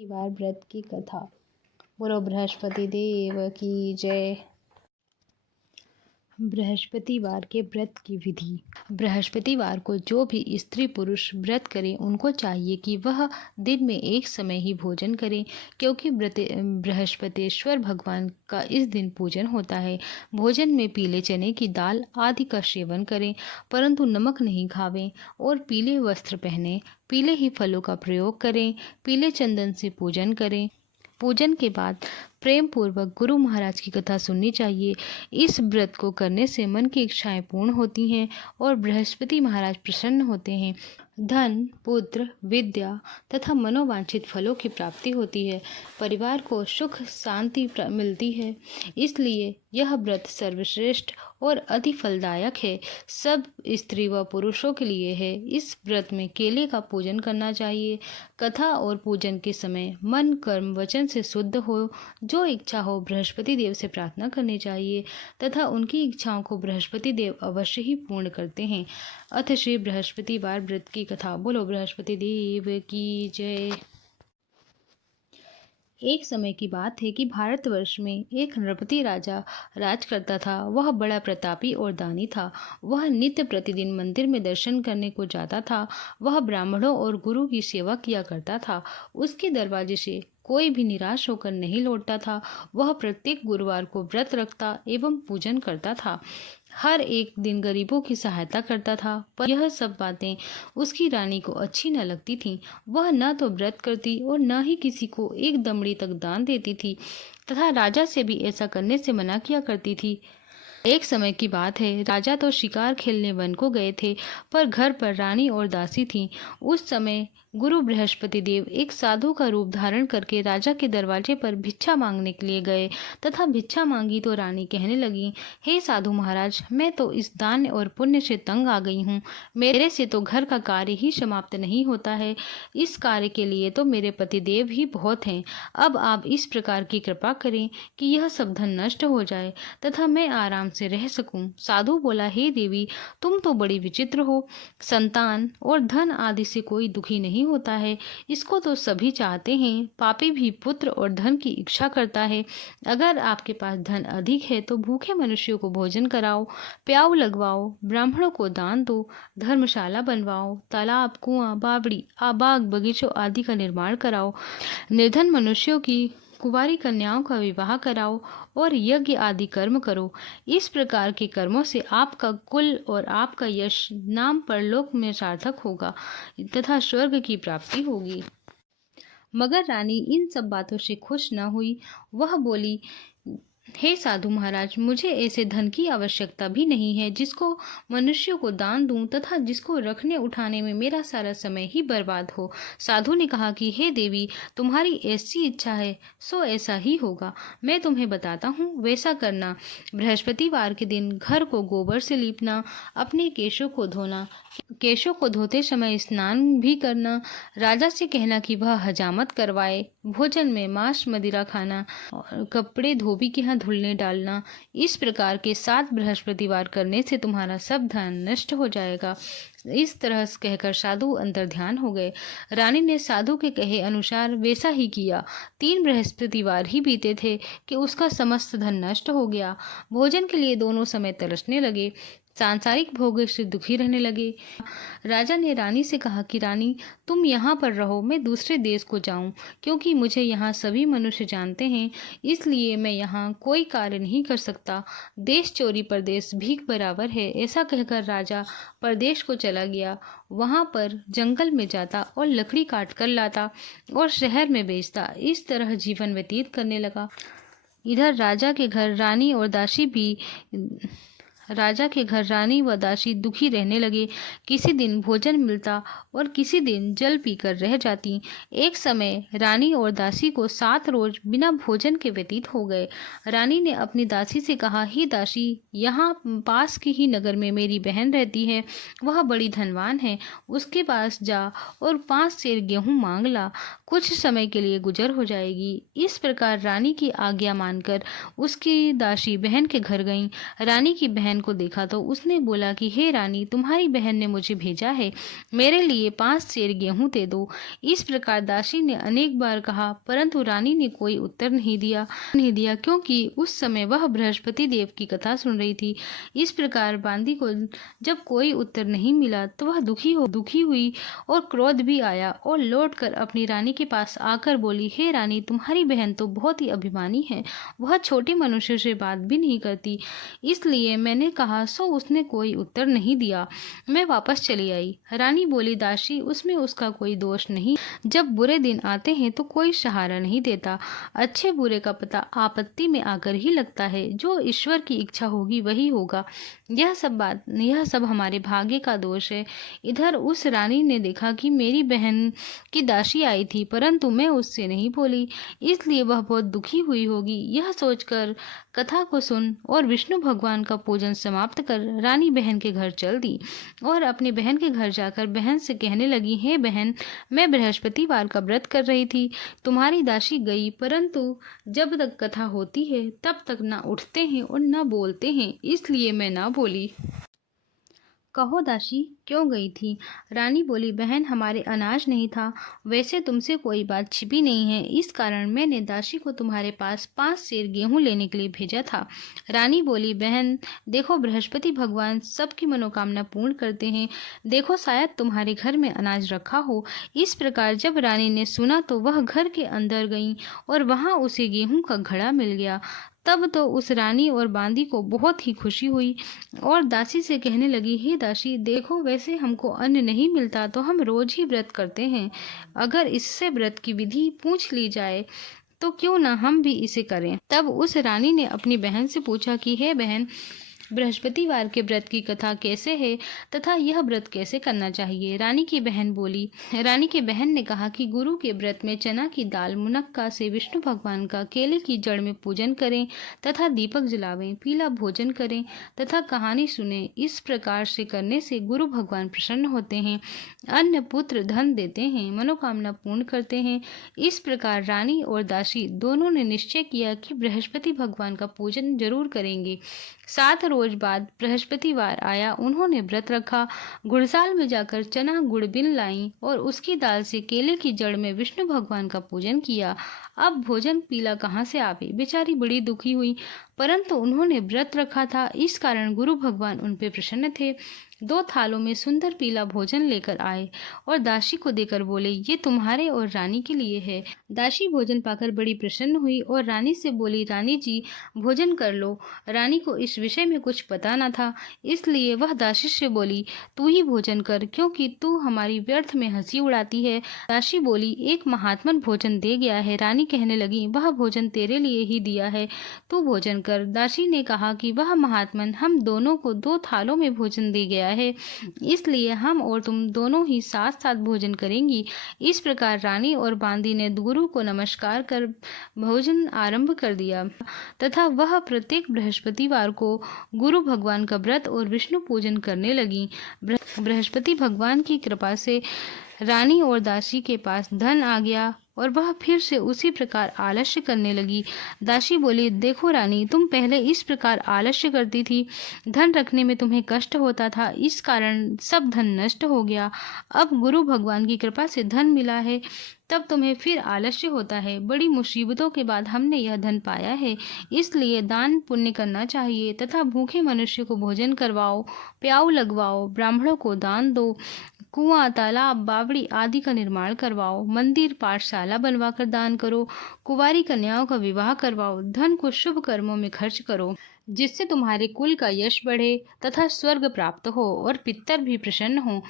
बृहस्पतिवार व्रत की कथा। बोलो बृहस्पति देव की जय। बृहस्पतिवार के व्रत की विधि। बृहस्पतिवार को जो भी स्त्री पुरुष व्रत करें उनको चाहिए कि वह दिन में एक समय ही भोजन करें, क्योंकि बृहस्पतिश्वर भगवान का इस दिन पूजन होता है। भोजन में पीले चने की दाल आदि का सेवन करें, परंतु नमक नहीं खावें और पीले वस्त्र पहनें। पीले ही फलों का प्रयोग करें। पीले चंदन से पूजन करें। पूजन के बाद प्रेम पूर्वक गुरु महाराज की कथा सुननी चाहिए। इस व्रत को करने से मन की इच्छाएं पूर्ण होती हैं और बृहस्पति महाराज प्रसन्न होते हैं। धन, पुत्र, विद्या तथा मनोवांछित फलों की प्राप्ति होती है। परिवार को सुख शांति मिलती है। इसलिए यह व्रत सर्वश्रेष्ठ और अति फलदायक है। सब स्त्री व पुरुषों के लिए है। इस व्रत में केले का पूजन करना चाहिए। कथा और पूजन के समय मन कर्म वचन से शुद्ध हो। जो इच्छा हो बृहस्पति देव से प्रार्थना करनी चाहिए तथा उनकी इच्छाओं को बृहस्पति देव अवश्य ही पूर्ण करते हैं। अथ श्री बृहस्पतिवार व्रत की कथा। बोलो बृहस्पति देव की जय। एक समय की बात है कि भारतवर्ष में एक नृपति राजा राज करता था। वह बड़ा प्रतापी और दानी था। वह नित्य प्रतिदिन मंदिर में दर्शन करने को जाता था। वह ब्राह्मणों और गुरु की सेवा किया करता था। उसके दरवाजे से कोई भी निराश होकर नहीं लौटता था। वह प्रत्येक गुरुवार को व्रत रखता एवं पूजन करता था। हर एक दिन गरीबों की सहायता करता था, पर यह सब बातें उसकी रानी को अच्छी न लगती थीं। वह न तो व्रत करती और न ही किसी को एक दमड़ी तक दान देती थी तथा राजा से भी ऐसा करने से मना किया करती थी। एक समय की बात है, राजा तो शिकार खेलने वन को गए थे, पर घर पर रानी और दासी थीं। उस समय गुरु बृहस्पति देव एक साधु का रूप धारण करके राजा के दरवाजे पर भिक्षा मांगने के लिए गए तथा भिक्षा मांगी तो रानी कहने लगी, हे साधु महाराज, मैं तो इस दान और पुण्य से तंग आ गई हूँ। मेरे से तो घर का कार्य ही समाप्त नहीं होता है। इस कार्य के लिए तो मेरे पतिदेव ही बहुत हैं। अब आप इस प्रकार की कृपा करें कि यह सब धन नष्ट हो जाए तथा मैं आराम से रह सकूं। साधु बोला, हे देवी, तुम तो बड़ी विचित्र हो। संतान और धन आदि से कोई दुखी नहीं होता है। इसको तो सभी चाहते हैं। पापी भी पुत्र और धन की इच्छा करता है। अगर आपके पास धन अधिक है तो भूखे मनुष्यों को भोजन कराओ, प्याऊ लगवाओ, ब्राह्मणों को दान दो, धर्मशाला बनवाओ, तालाब, कुआं, बावड़ी, बाग बगीचों आदि का निर्माण कराओ, निर्धन मनुष्यों की कुंवारी कन्याओं का विवाह कराओ और यज्ञ आदि कर्म करो। इस प्रकार के कर्मों से आपका कुल और आपका यश नाम परलोक में सार्थक होगा तथा स्वर्ग की प्राप्ति होगी। मगर रानी इन सब बातों से खुश न हुई। वह बोली, हे साधु महाराज, मुझे ऐसे धन की आवश्यकता भी नहीं है जिसको मनुष्यों को दान दूं तथा जिसको रखने उठाने में मेरा सारा समय ही बर्बाद हो। साधु ने कहा कि हे देवी, तुम्हारी ऐसी इच्छा है सो ऐसा ही होगा। मैं तुम्हें बताता हूँ, वैसा करना। बृहस्पतिवार के दिन घर को गोबर से लीपना, अपने केशों को धोना, केशों को धोते समय स्नान भी करना, राजा से कहना कि वह हजामत करवाए, भोजन में मांस मदिरा खाना, कपड़े धोबी के यहाँ धुलने डालना। इस प्रकार के 7 बृहस्पतिवार करने से तुम्हारा सब धन नष्ट हो जाएगा। इस तरह कहकर साधु अंतर ध्यान हो गए। रानी ने साधु के कहे अनुसार वैसा ही किया। 3 बृहस्पतिवार ही बीते थे कि उसका समस्त धन नष्ट हो गया। भोजन के लिए दोनों समय तरसने लगे। सांसारिक भोग से दुखी रहने लगे। राजा ने रानी से कहा कि रानी, तुम यहाँ पर रहो, मैं दूसरे देश को जाऊं, क्योंकि मुझे यहाँ सभी मनुष्य जानते हैं, इसलिए मैं यहाँ कोई कार्य नहीं कर सकता। देश चोरी परदेश भीख बराबर है। ऐसा कहकर राजा परदेश को चला गया। वहाँ पर जंगल में जाता और लकड़ी काट कर लाता और शहर में बेचता। इस तरह जीवन व्यतीत करने लगा। इधर राजा के घर रानी व दासी दुखी रहने लगे। किसी दिन भोजन मिलता और किसी दिन जल पीकर रह जाती। एक समय रानी और दासी को 7 रोज बिना भोजन के व्यतीत हो गए। रानी ने अपनी दासी से कहा, हे दासी, यहाँ पास के ही नगर में मेरी बहन रहती है। वह बड़ी धनवान है। उसके पास जा और 5 सेर गेहूं मांग ला। कुछ समय के लिए गुजर हो जाएगी। इस प्रकार रानी की आज्ञा मानकर उसकी दासी बहन के घर गई। रानी की बहन बहन को देखा तो उसने बोला कि हे रानी, तुम्हारी बहन ने मुझे भेजा है, मेरे लिए 5 सेर गेहूं दे दो। इस प्रकार दासी ने अनेक बार कहा, परंतु रानी ने कोई उत्तर नहीं दिया क्योंकि उस समय वह बृहस्पति देव की कथा सुन रही थी। इस प्रकार बांदी को जब कोई उत्तर नहीं मिला तो वह दुखी हुई और क्रोध भी आया और लौटकर अपनी रानी के पास आकर बोली, हे रानी, तुम्हारी बहन तो बहुत ही अभिमानी है, वह छोटे मनुष्य से बात भी नहीं करती, इसलिए मैंने कहा सो उसने कोई उत्तर नहीं दिया, मैं वापस चली आई। रानी बोली, दासी, उसमें उसका कोई दोष नहीं, जब बुरे दिन आते हैं तो कोई सहारा नहीं देता, अच्छे बुरे का पता आपत्ति में आकर ही लगता है, जो ईश्वर की इच्छा होगी वही होगा। यह सब हमारे भाग्य का दोष है। इधर उस रानी ने देखा कि मेरी बहन की दासी आई थी, परंतु मैं उससे नहीं बोली, इसलिए वह बहुत दुखी हुई होगी। यह सोचकर कथा को सुन और विष्णु भगवान का पूजन समाप्त कर रानी बहन के घर चल दी और अपनी बहन के घर जाकर बहन से कहने लगी, हे बहन, मैं बृहस्पतिवार का व्रत कर रही थी, तुम्हारी दासी गई, परंतु जब तक कथा होती है तब तक ना उठते हैं और ना बोलते हैं, इसलिए मैं ना बोली। कहो दासी, क्यों गई थी? रानी बोली, बहन, हमारे अनाज नहीं था, वैसे तुमसे कोई बात छिपी नहीं है, इस कारण मैंने दासी को तुम्हारे पास 5 सेर गेहूं लेने के लिए भेजा था। रानी बोली, बहन देखो, बृहस्पति भगवान सबकी मनोकामना पूर्ण करते हैं, देखो शायद तुम्हारे घर में अनाज रखा हो। इस प्रकार जब रानी ने सुना तो वह घर के अंदर गई और वहां उसे गेहूं का घड़ा मिल गया। तब तो उस रानी और बांदी को बहुत ही खुशी हुई और दासी से कहने लगी, हे दासी, देखो, वैसे हमको अन्न नहीं मिलता तो हम रोज ही व्रत करते हैं, अगर इससे व्रत की विधि पूछ ली जाए तो क्यों ना हम भी इसे करें। तब उस रानी ने अपनी बहन से पूछा कि हे बहन, बृहस्पतिवार के व्रत की कथा कैसे है तथा यह व्रत कैसे करना चाहिए? रानी की बहन ने कहा कि गुरु के व्रत में चना की दाल मुनक्का से विष्णु भगवान का केले की जड़ में पूजन करें तथा दीपक जलावें, पीला भोजन करें तथा कहानी सुने। इस प्रकार से करने से गुरु भगवान प्रसन्न होते हैं, अन्न पुत्र धन देते हैं, मनोकामना पूर्ण करते हैं। इस प्रकार रानी और दासी दोनों ने निश्चय किया कि बृहस्पति भगवान का पूजन जरूर करेंगे। 7 रोज बाद बृहस्पतिवार आया, उन्होंने व्रत रखा, गुड़साल में जाकर चना गुड़ बिन लाई और उसकी दाल से केले की जड़ में विष्णु भगवान का पूजन किया। अब भोजन पीला कहाँ से आवे? बेचारी बड़ी दुखी हुई, परंतु उन्होंने व्रत रखा था, इस कारण गुरु भगवान उन पे प्रसन्न थे। 2 थालों में सुंदर पीला भोजन लेकर आए और दासी को देकर बोले, ये तुम्हारे और रानी के लिए है। दासी भोजन पाकर बड़ी प्रसन्न हुई और रानी से बोली, रानी जी, भोजन कर लो। रानी को इस विषय में कुछ पता न था, इसलिए वह दासी से बोली, तू ही भोजन कर, क्योंकि तू हमारी व्यर्थ में हंसी उड़ाती है। दासी बोली, एक महात्मन भोजन दे गया है। रानी कहने लगी, वह भोजन तेरे लिए ही दिया है, तू भोजन कर। दासी ने कहा कि वह महात्मन हम दोनों को 2 थालों में भोजन दे गया है, इसलिए हम और तुम दोनों ही साथ साथ भोजन करेंगी। इस प्रकार रानी और बांदी ने गुरु को नमस्कार कर भोजन आरंभ कर दिया तथा वह प्रत्येक बृहस्पतिवार को गुरु भगवान का व्रत और विष्णु पूजन करने लगी। बृहस्पति भगवान की कृपा से रानी और दासी के पास धन आ गया और वह फिर से उसी प्रकार आलस्य करने लगी। दासी बोली, देखो रानी, तुम पहले इस प्रकार आलस्य करती थी, धन रखने में तुम्हें कष्ट होता था, इस कारण सब धन नष्ट हो गया। अब गुरु भगवान की कृपा से धन मिला है, तब तुम्हें फिर आलस्य होता है। बड़ी मुसीबतों के बाद हमने यह धन पाया है, इसलिए दान पुण्य करना चाहिए तथा भूखे मनुष्य को भोजन करवाओ, प्याऊ लगवाओ, ब्राह्मणों को दान दो, कुआं, तालाब, बावड़ी आदि का निर्माण करवाओ, मंदिर, पाठशाला बनवाकर दान करो, कुंवारी कन्याओं का विवाह करवाओ, धन को शुभ कर्मों में खर्च करो, जिससे तुम्हारे कुल का यश बढ़े तथा स्वर्ग प्राप्त हो और पितर भी प्रसन्न हो।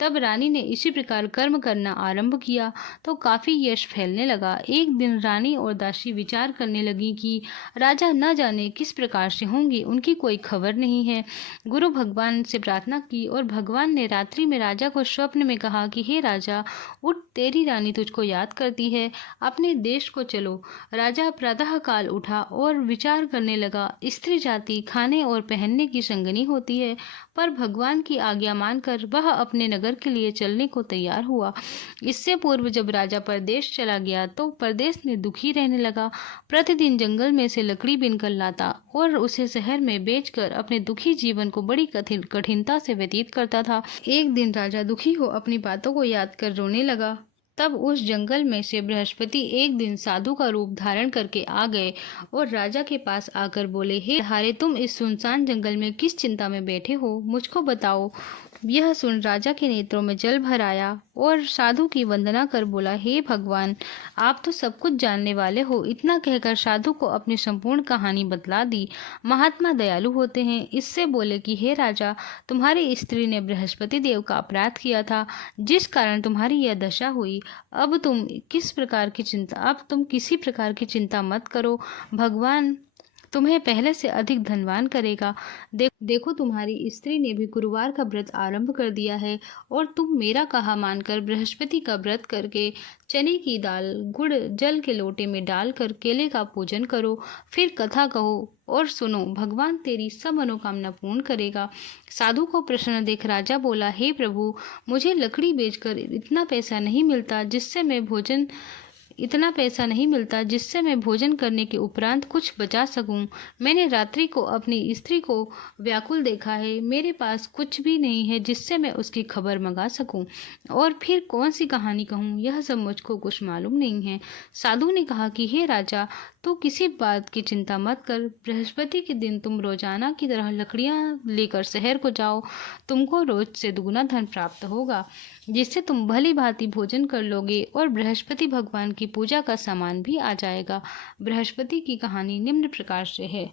तब रानी ने इसी प्रकार कर्म करना आरंभ किया तो काफी यश फैलने लगा। एक दिन रानी और दासी विचार करने लगी कि राजा न जाने किस प्रकार से होंगे, उनकी कोई खबर नहीं है। गुरु भगवान से प्रार्थना की और भगवान ने रात्रि में राजा को स्वप्न में कहा कि हे राजा, उठ, तेरी रानी तुझको याद करती है, अपने देश को चलो। राजा प्रातः काल उठा और विचार करने लगा, स्त्री जाति खाने और पहनने की संगनी होती है, पर भगवान की आज्ञा मानकर वह अपने नगर के लिए चलने को तैयार हुआ। इससे पूर्व जब राजा परदेश चला गया तो परदेश में दुखी रहने लगा। प्रतिदिन जंगल में से लकड़ी बिनकर लाता और उसे शहर में बेचकर अपने दुखी जीवन को बड़ी कठिनता से व्यतीत करता था। एक दिन राजा दुखी हो अपनी बातों को याद कर रोने लगा। तब उस जंगल में से बृहस्पति एक दिन साधु का रूप धारण करके आ गए और राजा के पास आकर बोले, हे हारे, तुम इस सुनसान जंगल में किस चिंता में बैठे हो, मुझको बताओ। यह सुन राजा के नेत्रों में जल भर आया और साधु की वंदना कर बोला, हे भगवान, आप तो सब कुछ जानने वाले हो। इतना कहकर साधु को अपनी संपूर्ण कहानी बतला दी। महात्मा दयालु होते हैं। इससे बोले कि हे राजा, तुम्हारी स्त्री ने बृहस्पति देव का अपराध किया था, जिस कारण तुम्हारी यह दशा हुई। अब तुम किसी प्रकार की चिंता मत करो। भगवान तुम्हें पहले से अधिक धनवान करेगा। देखो, तुम्हारी स्त्री ने भी गुरुवार का व्रत आरंभ कर दिया है और तुम मेरा कहा मानकर बृहस्पति का व्रत करके चने की दाल गुड़ जल के लोटे में डालकर केले का पूजन करो। फिर कथा कहो और सुनो, भगवान तेरी सब मनोकामना पूर्ण करेगा। साधु को प्रसन्न देख राजा बोला, हे प्रभु, मुझे लकड़ी बेचकर इतना पैसा नहीं मिलता जिससे मैं भोजन करने के उपरांत कुछ बचा सकूं। मैंने रात्रि को अपनी स्त्री को व्याकुल देखा है। मेरे पास कुछ भी नहीं है जिससे मैं उसकी खबर मंगा सकूं, और फिर कौन सी कहानी कहूं, यह सब मुझको कुछ मालूम नहीं है। साधु ने कहा कि हे राजा, तो किसी बात की चिंता मत कर। बृहस्पति के दिन तुम रोजाना की तरह लकड़ियां लेकर शहर को जाओ। तुमको रोज से दुगुना धन प्राप्त होगा, जिससे तुम भली भांति भोजन कर लोगे और बृहस्पति भगवान की पूजा का सामान भी आ जाएगा। बृहस्पति की कहानी निम्न प्रकार से है।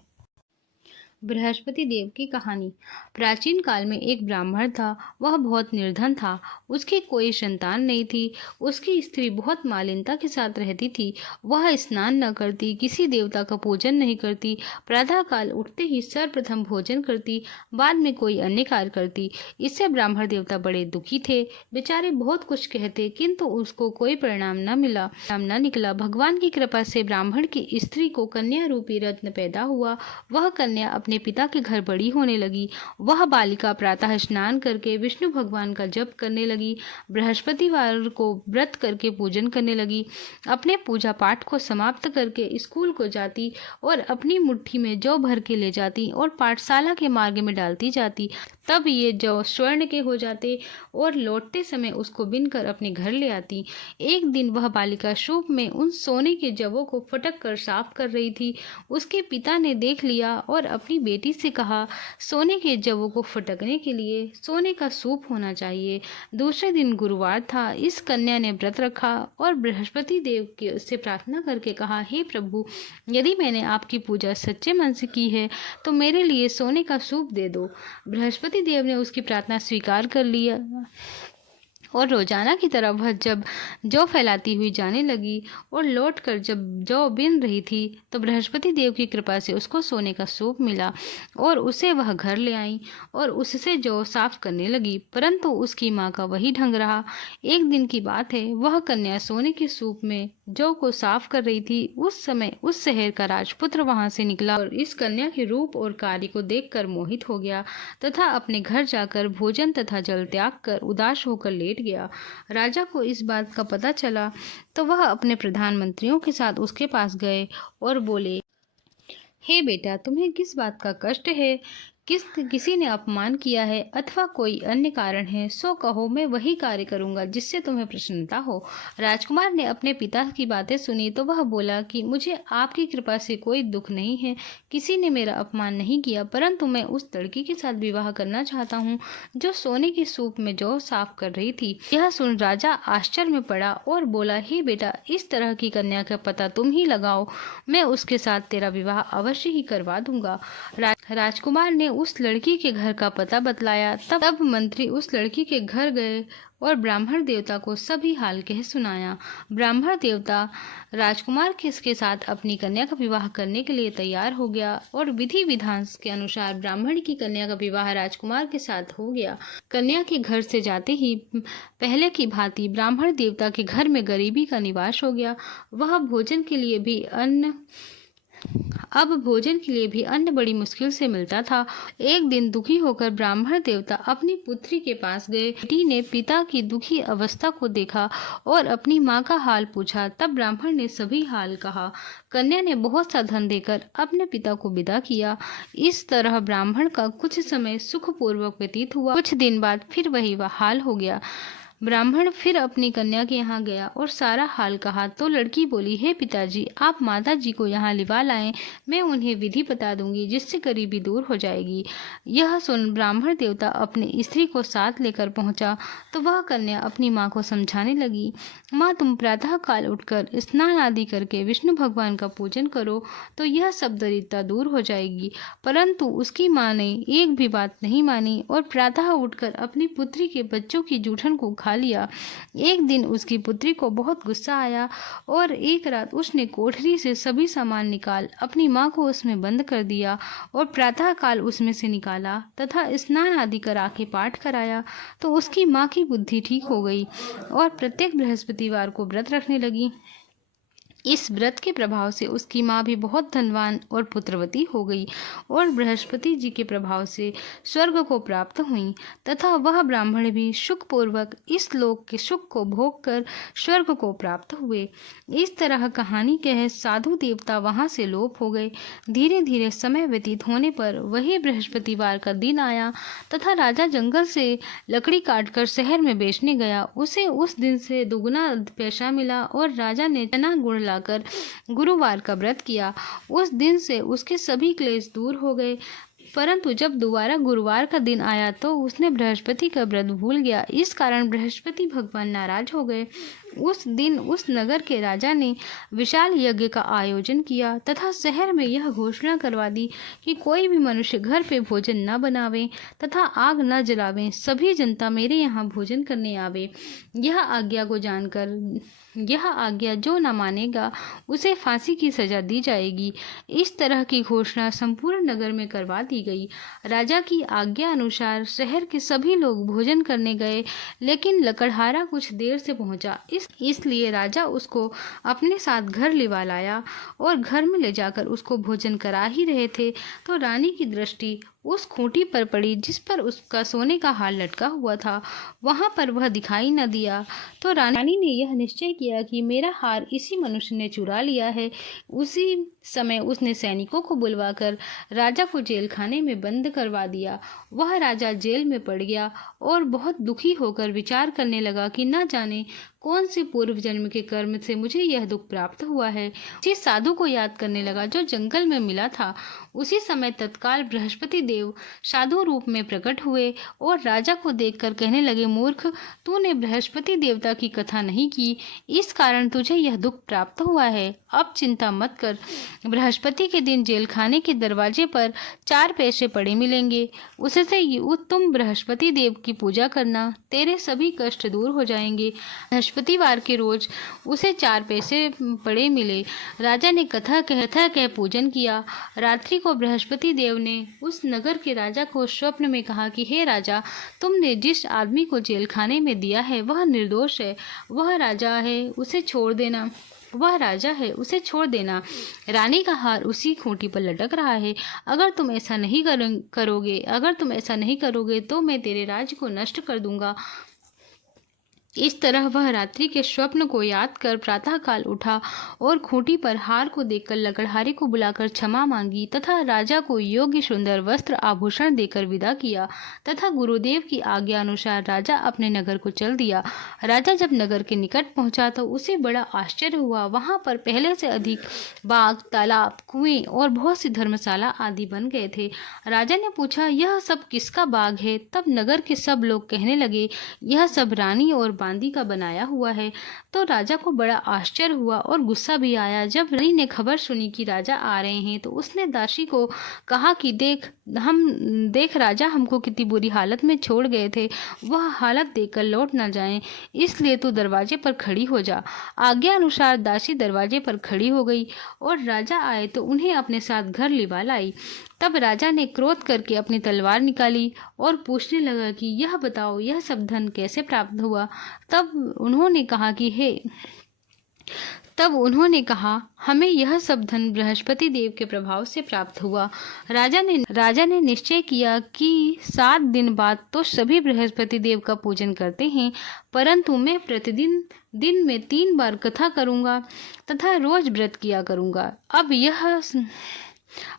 बृहस्पति देव की कहानी। प्राचीन काल में एक ब्राह्मण था। वह बहुत निर्धन था। उसकी कोई संतान नहीं थी। उसकी स्त्री बहुत मालिनता के साथ रहती थी। वह स्नान न करती, किसी देवता का पूजन नहीं करती, प्रातः काल उठते ही सर्वप्रथम भोजन करती, बाद में कोई अन्य कार्य करती। इससे ब्राह्मण देवता बड़े दुखी थे। बेचारे बहुत कुछ कहते, किंतु उसको कोई परिणाम न निकला। भगवान की कृपा से ब्राह्मण की स्त्री को कन्या रूपी रत्न पैदा हुआ। वह कन्या अपने पिता के घर बड़ी होने लगी। वह बालिका प्रातः स्नान करके विष्णु भगवान का जप करने लगी। बृहस्पतिवार को व्रत करके पूजन करने लगी। अपने पूजा पाठ को समाप्त करके स्कूल को जाती और अपनी मुट्ठी में जौ भर के ले जाती और पाठशाला के मार्ग में डालती जाती। तब ये जौ स्वर्ण के हो जाते और लौटते समय उसको बिनकर अपने घर ले आती। एक दिन वह बालिका सूप में उन सोने के जवों को फटक कर साफ कर रही थी। उसके पिता ने देख लिया और अपनी बेटी से कहा, सोने के जवों को फटकने के लिए सोने का सूप होना चाहिए। दूसरे दिन गुरुवार था। इस कन्या ने व्रत रखा और बृहस्पति देव से प्रार्थना करके कहा, हे प्रभु, यदि मैंने आपकी पूजा सच्चे मन से की है तो मेरे लिए सोने का सूप दे दो। बृहस्पति देव ने उसकी प्रार्थना स्वीकार कर लिया और रोजाना की तरह वह जब जौ फैलाती हुई जाने लगी और लौटकर जब जौ बिन रही थी तो बृहस्पति देव की कृपा से उसको सोने का सूप मिला और उसे वह घर ले आई और उससे जौ साफ करने लगी। परंतु उसकी माँ का वही ढंग रहा। एक दिन की बात है, वह कन्या सोने के सूप में जौ को साफ कर रही थी। उस समय उस शहर का राजपुत्र वहां से निकला और इस कन्या के रूप और कार्य को देखकर मोहित हो गया तथा अपने घर जाकर भोजन तथा जल त्याग कर उदास होकर लेट गया। राजा को इस बात का पता चला तो वह अपने प्रधानमंत्रियों के साथ उसके पास गए और बोले, हे बेटा, तुम्हें किस बात का कष्ट है? किसी ने अपमान किया है अथवा कोई अन्य कारण है, सो कहो, मैं वही कार्य करूंगा जिससे तुम्हें प्रसन्नता हो। राजकुमार ने अपने पिता की बातें सुनी तो वह बोला कि मुझे आपकी कृपा से कोई दुख नहीं है, किसी ने मेरा अपमान नहीं किया, परंतु मैं उस लड़की के साथ विवाह करना चाहता हूँ जो सोने के सूप में जौ साफ कर रही थी। यह सुन राजा आश्चर्य में पड़ा और बोला, हे बेटा, इस तरह की कन्या का पता तुम ही लगाओ, मैं उसके साथ तेरा विवाह अवश्य ही करवा दूंगा। राजकुमार ने उस लड़की के घर का पता बतलाया। तब मंत्री उस लड़की के घर गए और ब्राह्मण देवता को सभी हाल कह सुनाया। ब्राह्मण देवता राजकुमार के साथ अपनी कन्या का विवाह करने के लिए तैयार हो गया और विधि विधान के अनुसार ब्राह्मण की कन्या का विवाह राजकुमार के साथ हो गया। कन्या के घर से जाते ही पहले की भांति ब्राह्मण देवता के घर में गरीबी का निवास हो गया। वह भोजन के लिए भी अन्न अब भोजन के लिए भी अन्न बड़ी मुश्किल से मिलता था। एक दिन दुखी होकर ब्राह्मण देवता अपनी पुत्री के पास गए। बेटी ने पिता की दुखी अवस्था को देखा और अपनी माँ का हाल पूछा। तब ब्राह्मण ने सभी हाल कहा। कन्या ने बहुत सा धन देकर अपने पिता को विदा किया। इस तरह ब्राह्मण का कुछ समय सुखपूर्वक व्यतीत हुआ। कुछ दिन बाद फिर वही हाल हो गया। ब्राह्मण फिर अपनी कन्या के यहाँ गया और सारा हाल कहा तो लड़की बोली, हे पिताजी, आप माता जी को यहाँ लिवा लाएं, मैं उन्हें विधि बता दूंगी जिससे गरीबी दूर हो जाएगी। यह सुन ब्राह्मण देवता अपनी स्त्री को साथ लेकर पहुंचा तो वह कन्या अपनी माँ को समझाने लगी, माँ तुम प्रातः काल उठकर स्नान आदि करके विष्णु भगवान का पूजन करो तो यह सब दरिद्रता दूर हो जाएगी। परंतु उसकी माँ ने एक भी बात नहीं मानी और प्रातः उठकर अपनी पुत्री के बच्चों की जूठन को खा लिया। एक दिन उसकी पुत्री को बहुत गुस्सा आया और एक रात उसने कोठरी से सभी सामान निकाल अपनी माँ को उसमें बंद कर दिया और प्रातः काल उसमें से निकाला तथा स्नान आदि करा के पाठ कराया तो उसकी माँ की बुद्धि ठीक हो गई और प्रत्येक बृहस्पतिवार को व्रत रखने लगी। इस व्रत के प्रभाव से उसकी माँ भी बहुत धनवान और पुत्रवती हो गई और बृहस्पति जी के प्रभाव से स्वर्ग को प्राप्त हुई तथा वह ब्राह्मण भी सुखपूर्वक इस लोक के सुख को भोग कर स्वर्ग को प्राप्त हुए। इस तरह कहानी कह साधु देवता वहां से लोप हो गए। धीरे धीरे समय व्यतीत होने पर वही बृहस्पतिवार का दिन आया तथा राजा जंगल से लकड़ी काटकर शहर में बेचने गया। उसे उस दिन से दुगना पैसा मिला और राजा ने चना गुड़ लाकर गुरुवार का व्रत किया। उस दिन से उसके सभी क्लेश दूर हो गए। परंतु जब दोबारा गुरुवार का दिन आया तो उसने बृहस्पति का व्रत भूल गया। इस कारण बृहस्पति भगवान नाराज हो गए। उस दिन उस नगर के राजा ने विशाल यज्ञ का आयोजन किया तथा शहर में यह घोषणा करवा दी कि कोई भी मनुष्य घर पे भोजन न बनावे तथा आग न जलावे, सभी जनता मेरे यहाँ भोजन करने आवे। यह आज्ञा जो न मानेगा उसे फांसी की सजा दी जाएगी। इस तरह की घोषणा संपूर्ण नगर में करवा दी गई। राजा की आज्ञा अनुसार शहर के सभी लोग भोजन करने गए, लेकिन लकड़हारा कुछ देर से पहुंचा। इसलिए राजा उसको अपने साथ घर लिवा लाया और घर में ले जाकर उसको भोजन करा ही रहे थे तो रानी की दृष्टि उस खूंटी पर पड़ी जिस पर उसका सोने का हार लटका हुआ था। वहां पर वह दिखाई न दिया तो रानी ने यह निश्चय किया कि मेरा हार इसी मनुष्य ने चुरा लिया है। उसी समय उसने सैनिकों को बुलवाकर राजा को जेल खाने में बंद करवा दिया। वह राजा जेल में पड़ गया और बहुत दुखी होकर विचार करने लगा कि न जाने कौन से पूर्व जन्म के कर्म से मुझे यह दुख प्राप्त हुआ है। उसी साधु को याद करने लगा जो जंगल में मिला था। उसी समय तत्काल बृहस्पति देव साधु रूप में प्रकट हुए और राजा को देखकर कहने लगे, मूर्ख, तूने बृहस्पति देवता की कथा नहीं की, इस कारण तुझे यह दुख प्राप्त हुआ है। अब चिंता मत कर, बृहस्पति के दिन जेल खाने के दरवाजे पर 4 पैसे पड़े मिलेंगे, उससे तुम बृहस्पति देव की पूजा करना, तेरे सभी कष्ट दूर हो जाएंगे। बृहस्पतिवार के रोज उसे 4 पैसे पड़े मिले। राजा ने कथा कह पूजन किया। रात्रि को बृहस्पति देव ने उस नगर के राजा को स्वप्न में कहा कि हे राजा, तुमने जिस आदमी को जेल खाने में दिया है वह निर्दोष है, वह राजा है, उसे छोड़ देना। रानी का हार उसी खूंटी पर लटक रहा है। अगर तुम ऐसा नहीं करोगे तो मैं तेरे राज्य को नष्ट कर दूंगा। इस तरह वह रात्रि के स्वप्न को याद कर प्रातःकाल उठा और खूंटी पर हार को देखकर लकड़हारे को बुलाकर क्षमा मांगी तथा राजा को योग्य सुंदर वस्त्र आभूषण देकर विदा किया तथा गुरुदेव की आज्ञा अनुसार राजा अपने नगर को चल दिया। राजा जब नगर के निकट पहुंचा तो उसे बड़ा आश्चर्य हुआ। वहां पर पहले से अधिक बाग, तालाब, कुएं और बहुत सी धर्मशाला आदि बन गए थे। राजा ने पूछा, यह सब किसका बाग है? तब नगर के सब लोग कहने लगे, यह सब रानी और बांदी का बनाया हुआ है। तो राजा को बड़ा आश्चर्य हुआ और गुस्सा भी आया। जब रानी ने खबर सुनी कि राजा आ रहे हैं तो उसने दासी को कहा कि देख राजा हमको कितनी बुरी हालत में छोड़ गए थे, वह हालत देखकर लौट न जाएं, इसलिए तू दरवाजे पर खड़ी हो जा। आज्ञा अनुसार दासी दरवाजे पर खड़ी हो गई और राजा आए तो उन्हें अपने साथ घर लिवा लाई। तब राजा ने क्रोध करके अपनी तलवार निकाली और पूछने लगा कि यह बताओ, यह सब धन कैसे प्राप्त हुआ? तब उन्होंने कहा कि हे तब उन्होंने कहा, हमें यह सब धन बृहस्पति देव के प्रभाव से प्राप्त हुआ। राजा ने निश्चय किया कि 7 दिन बाद तो सभी बृहस्पति देव का पूजन करते हैं, परंतु मैं प्रतिदिन दिन में 3 बार कथा करूंगा तथा रोज व्रत किया करूंगा।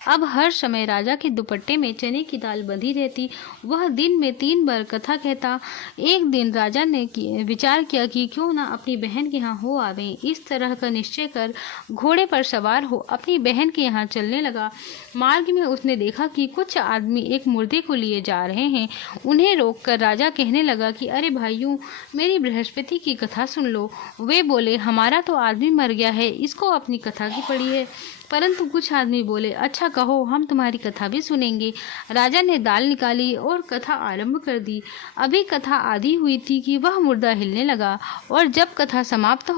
अब हर समय राजा के दुपट्टे में चने की दाल बंधी रहती। वह दिन में 3 बार कथा कहता। एक दिन राजा ने विचार किया कि क्यों ना अपनी बहन के यहाँ हो आवे। इस तरह का निश्चय कर घोड़े पर सवार हो अपनी बहन के यहाँ चलने लगा। मार्ग में उसने देखा कि कुछ आदमी एक मुर्दे को लिए जा रहे हैं। उन्हें रोककर राजा कहने लगा कि अरे भाइयों, मेरी बृहस्पति की कथा सुन लो। वे बोले, हमारा तो आदमी मर गया है, इसको अपनी कथा की पड़ी है। परंतु कुछ आदमी बोले, अच्छा कहो, हम तुम्हारी कथा भी सुनेंगे। राजा ने दाल निकाली और कथा आरंभ कर दी। अभी कथा आधी हुई थी कि वह मुर्दा हिलने लगा, और जब कथा समाप्त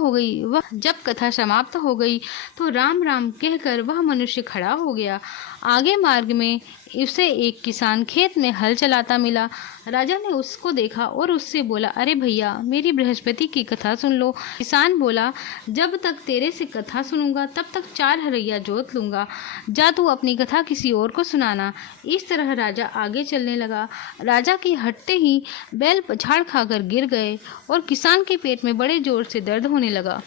हो गई तो राम राम कहकर वह मनुष्य खड़ा हो गया। आगे मार्ग में उसे एक किसान खेत में हल चलाता मिला। राजा ने उसको देखा और उससे बोला, अरे भैया, मेरी बृहस्पति की कथा सुन लो। किसान बोला, जब तक तेरे से कथा सुनूंगा तब तक 4 हरैया जोत लूंगा। जा तू अपनी कथा किसी और को सुनाना। इस तरह राजा आगे चलने लगा। राजा के हटते ही बैल पछाड़ खाकर गिर गए और किसान के पेट में बड़े जोर से दर्द होने लगा।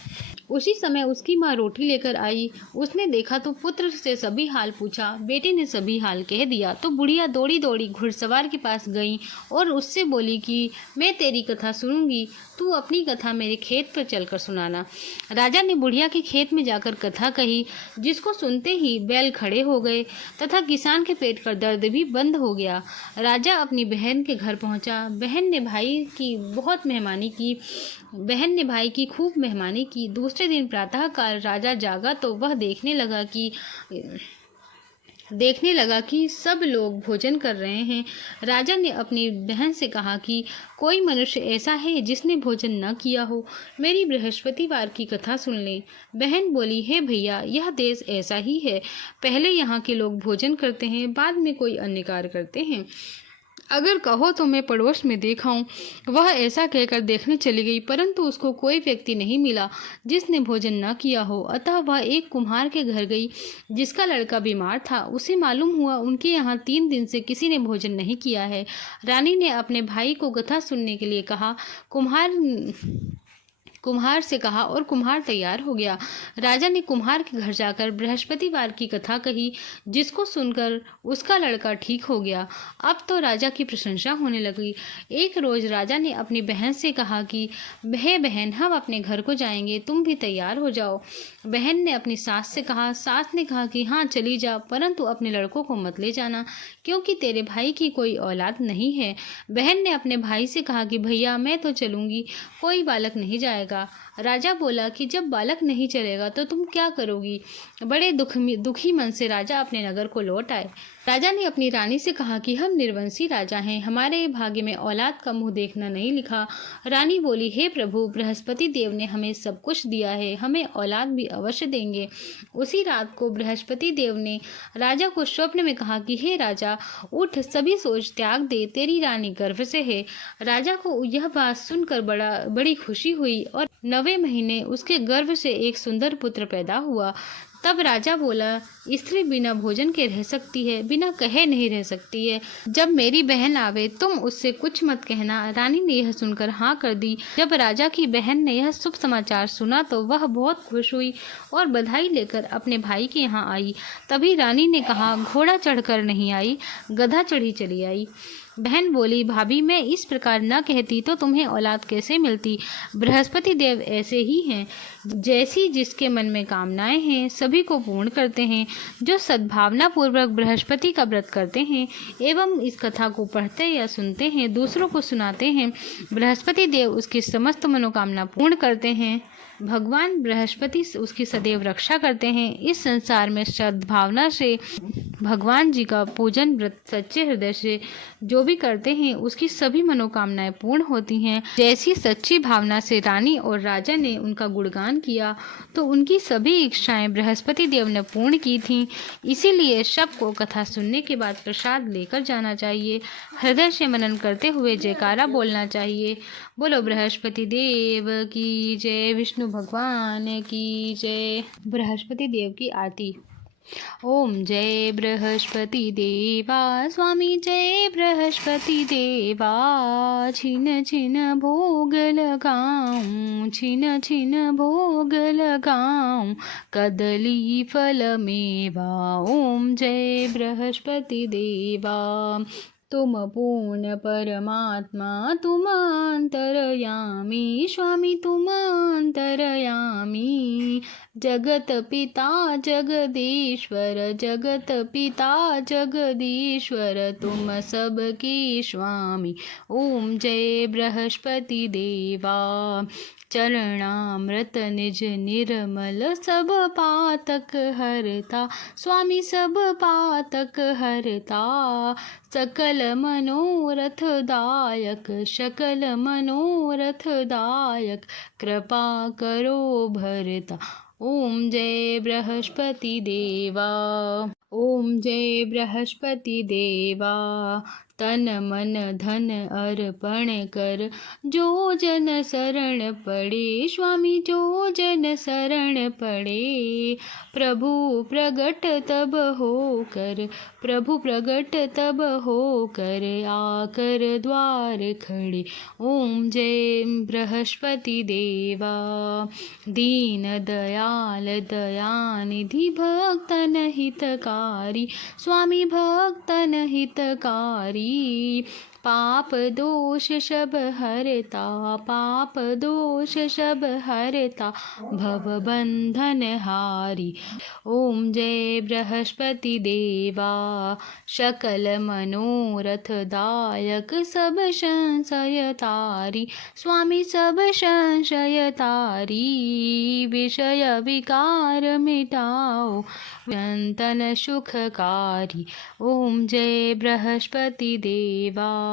उसी समय उसकी माँ रोटी लेकर आई। उसने देखा तो पुत्र से सभी हाल पूछा। बेटे ने सभी हाल कह दिया तो बुढ़िया दौड़ी दौड़ी घुड़सवार के पास गई और उससे बोली कि मैं तेरी कथा सुनूंगी, तू अपनी कथा मेरे खेत पर चलकर सुनाना। राजा ने बुढ़िया के खेत में जाकर कथा कही, जिसको सुनते ही बैल खड़े हो गए तथा किसान के पेट का दर्द भी बंद हो गया। राजा अपनी बहन के घर पहुंचा। बहन ने भाई की खूब मेहमानी की। दूसरे दिन प्रातःकाल राजा जागा तो वह देखने लगा कि सब लोग भोजन कर रहे हैं। राजा ने अपनी बहन से कहा कि कोई मनुष्य ऐसा है जिसने भोजन न किया हो, मेरी बृहस्पतिवार की कथा सुन ले। बहन बोली, हे भैया, यह देश ऐसा ही है, पहले यहाँ के लोग भोजन करते हैं, बाद में कोई अन्य कार्य करते हैं। अगर कहो तो मैं पड़ोस में देखाऊं। वह ऐसा कहकर देखने चली गई, परंतु उसको कोई व्यक्ति नहीं मिला जिसने भोजन न किया हो। अतः वह एक कुम्हार के घर गई जिसका लड़का बीमार था। उसे मालूम हुआ उनके यहाँ 3 दिन से किसी ने भोजन नहीं किया है। रानी ने अपने भाई को कथा सुनने के लिए कहा। कुम्हार से कहा और कुम्हार तैयार हो गया। राजा ने कुम्हार के घर जाकर बृहस्पतिवार की कथा कही, जिसको सुनकर उसका लड़का ठीक हो गया। अब तो राजा की प्रशंसा होने लगी। एक रोज राजा ने अपनी बहन से कहा कि हे बहन, हम अपने घर को जाएंगे, तुम भी तैयार हो जाओ। बहन ने अपनी सास से कहा। सास ने कहा कि हाँ चली जा, परंतु अपने लड़कों को मत ले जाना, क्योंकि तेरे भाई की कोई औलाद नहीं है। बहन ने अपने भाई से कहा कि भैया, मैं तो चलूंगी, कोई बालक नहीं जाएगा। राजा बोला कि जब बालक नहीं चलेगा तो तुम क्या करोगी। बड़े दुखी मन से राजा अपने नगर को लौट आए। राजा ने अपनी रानी से कहा कि हम निर्वंशी राजा हैं, हमारे भाग्य में औलाद का मुंह देखना नहीं लिखा। रानी बोली, हे प्रभु, बृहस्पति देव ने हमें सब कुछ दिया है, हमें औलाद भी अवश्य देंगे। उसी रात को बृहस्पति देव ने राजा को स्वप्न में कहा कि हे राजा, उठ, सभी सोच त्याग दे, तेरी रानी गर्भ से है। राजा को यह बात सुनकर बड़ी खुशी हुई और 9वें महीने उसके गर्भ से एक सुंदर पुत्र पैदा हुआ। तब राजा बोला, स्त्री बिना भोजन के रह सकती है, बिना कहे नहीं रह सकती है। जब मेरी बहन आवे तुम उससे कुछ मत कहना। रानी ने यह सुनकर हाँ कर दी। जब राजा की बहन ने यह शुभ समाचार सुना तो वह बहुत खुश हुई और बधाई लेकर अपने भाई के यहाँ आई। तभी रानी ने कहा, घोड़ा चढ़कर नहीं आई, गधा चढ़ी चली आई। बहन बोली, भाभी, मैं इस प्रकार न कहती तो तुम्हें औलाद कैसे मिलती। बृहस्पति देव ऐसे ही हैं, जैसी जिसके मन में कामनाएं हैं सभी को पूर्ण करते हैं। जो सद्भावना पूर्वक बृहस्पति का व्रत करते हैं एवं इस कथा को पढ़ते या सुनते हैं, दूसरों को सुनाते हैं, बृहस्पति देव उसकी समस्त मनोकामना पूर्ण करते हैं। भगवान बृहस्पति उसकी सदैव रक्षा करते हैं। इस संसार में सद्भावना से भगवान जी का पूजन व्रत सच्चे हृदय से जो भी करते हैं उसकी सभी मनोकामनाएं पूर्ण होती हैं। जैसी सच्ची भावना से रानी और राजा ने उनका गुणगान किया तो उनकी सभी इच्छाएं बृहस्पति देव ने पूर्ण की थीं। इसीलिए सबको कथा सुनने के बाद प्रसाद लेकर जाना चाहिए। हृदय से मनन करते हुए जयकारा बोलना चाहिए। बोलो बृहस्पति देव की जय, विष्णु भगवान की जय। बृहस्पति देव की आरती। ओम जय बृहस्पति देवा स्वामी जय बृहस्पति देवा। छिन छिन भोग लगाऊं, छिन छिन भोग लगाऊं, कदली फल मेवा। ओम जय बृहस्पति देवा। तुम पूर्ण परमात्मा तुम अंतरयामी, स्वामी तुम अंतरयामी। जगत पिता जगदीश्वर, जगत पिता जगदीश्वर, तुम सबके स्वामी। ओम जय बृहस्पति देवा। चरणामृत निज निर्मल सब पातक हरता, स्वामी सब पातक हरता। सकल मनोरथ दायक, सकल मनोरथ दायक, कृपा करो भरता। ओम जय बृहस्पति देवा। ओम जय बृहस्पति देवा। तन मन धन अर्पण कर, जो जन शरण पड़े, स्वामी जो जन शरण पड़े। प्रभु प्रगट तब होकर, प्रभु प्रगट तब होकर, आकर द्वार खड़े। ओम जय बृहस्पति देवा। दीन दयाल दयानिधि भक्तन हितकारी, स्वामी भक्तन हितकारी। पाप दोष सब हरता, पाप दोष सब हरता, भव बंधन हारी। ओम जय बृहस्पति देवा। सकल मनोरथ दायक सब संशय तारी, स्वामी सब संशय तारी। विषय विकार मिटाओ, चिंतन सुखकारी। ओम जय बृहस्पति देवा।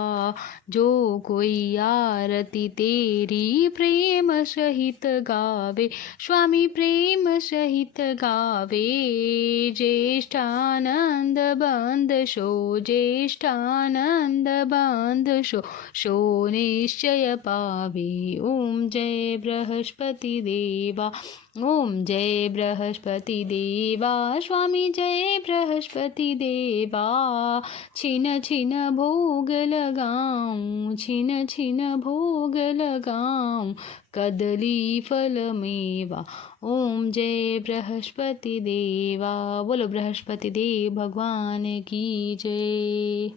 जो कोई आरती तेरी प्रेम सहित गावे, स्वामी प्रेम सहित गावे। ज्येष्ठानंद बंद शो, ज्येष्ठानंद बंद शो, शो निश्चय पावे। ओम जय बृहस्पति देवा। ओम जय बृहस्पति देवा, स्वामी जय बृहस्पति देवा। छिन छिन भोग लगाऊं, छिन छिन भोग लगाऊं, कदली फल मेवा। ओम जय बृहस्पति देवा। बोलो बृहस्पति देव भगवान की जय।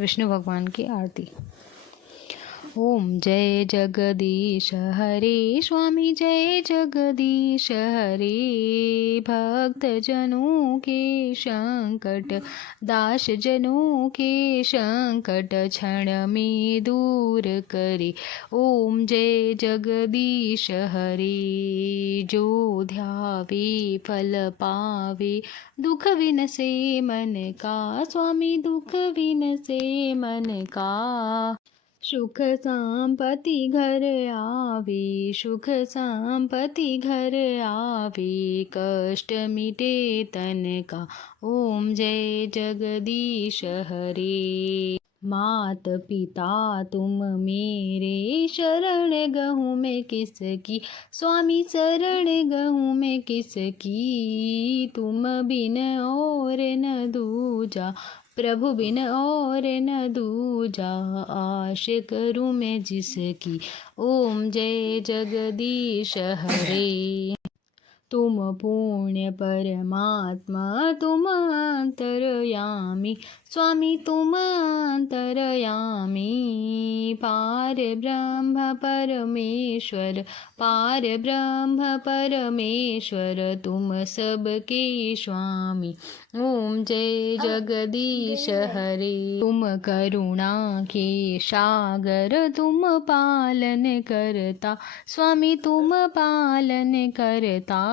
विष्णु भगवान की आरती। ओम जय जगदीश हरे, स्वामी जय जगदीश हरे। भक्त जनों के संकट, दास जनों के संकट, क्षण में दूर करे। ओम जय जगदीश हरे। जो ध्यावे फल पावे, दुख विनसे मन का, स्वामी दुख विनसे मन का। सुख संपत्ति घर आवे, सुख संपत्ति घर आवे, कष्ट मिटे तन का। ओम जय जगदीश हरे। मात पिता तुम मेरे, शरण गहूँ मैं किसकी, स्वामी शरण गहूँ मैं किसकी। तुम बिन और न दूजा, प्रभु बिन और न दूजा, आश करूँ मैं जिसकी। ओम जय जगदीश हरे। तुम पुण्य परमात्मा तुम अंतरयामी, स्वामी तुम अंतरयामी। पार ब्रह्म परमेश्वर, पार ब्रह्म परमेश्वर, तुम सबके स्वामी। ओम जय जगदीश हरे। तुम करुणा के सागर, तुम पालन करता, स्वामी तुम पालन करता।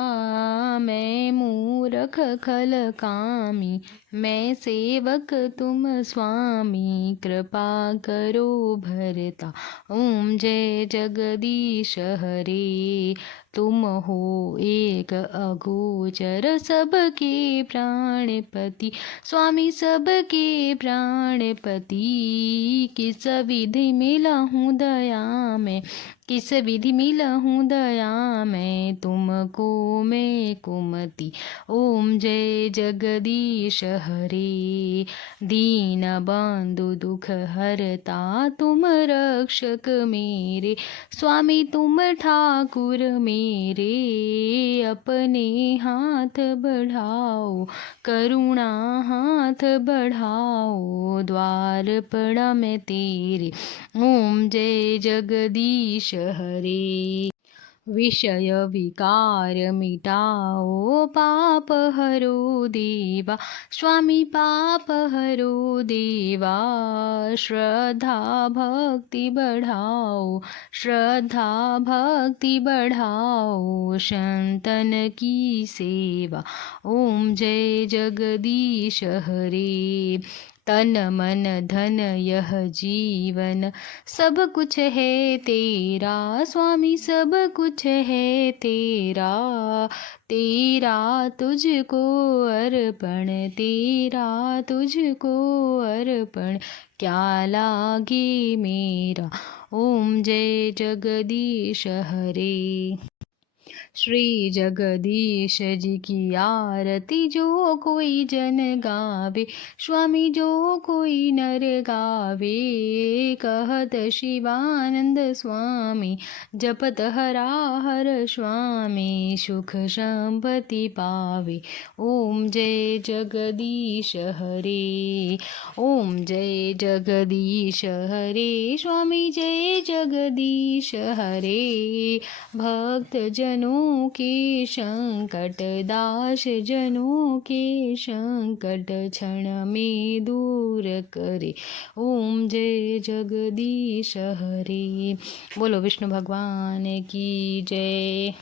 मैं मूर्ख रख खल कामी, मैं सेवक तुम स्वामी, कृपा करो भरता। ओम जय जगदीश हरे, तुम हो एक अगोचर, सबके प्राणपति, स्वामी सबके प्राणपति। किस विधि मिलहूँ दया में, किस विधि मिलहूँ दया में, तुमको मैं कुमति। ओम जय जगदीश हरे, दीन बंधु दुख हरता, तुम रक्षक मेरे, स्वामी तुम ठाकुर मेरे। अपने हाथ बढ़ाओ, करुणा हाथ बढ़ाओ, द्वार पड़ा मैं तेरे। ओम जय जगदीश हरे, विषय विकार मिटाओ, पाप हरो देवा, स्वामी पाप हरो देवा। श्रद्धा भक्ति बढ़ाओ, श्रद्धा भक्ति बढ़ाओ, संतन की सेवा। ओम जय जगदीश हरे, तन मन धन यह जीवन, सब कुछ है तेरा, स्वामी सब कुछ है तेरा। तेरा तुझको अर्पण, तेरा तुझको अर्पण, क्या लागे मेरा। ओम जय जगदीश हरे, श्री जगदीश जी की आरती जो कोई जन गावे, स्वामी जो कोई नर गावे। कहत शिवानंद स्वामी, जपत हरा हर स्वामी, सुख संपत्ति पावे। ओम जय जगदीश हरे, ओम जय जगदीश हरे, स्वामी जय जगदीश हरे। भक्त जनों के संकट, दास जनों के संकट, क्षण में दूर करे। ओम जय जगदीश हरे। बोलो विष्णु भगवान की जय।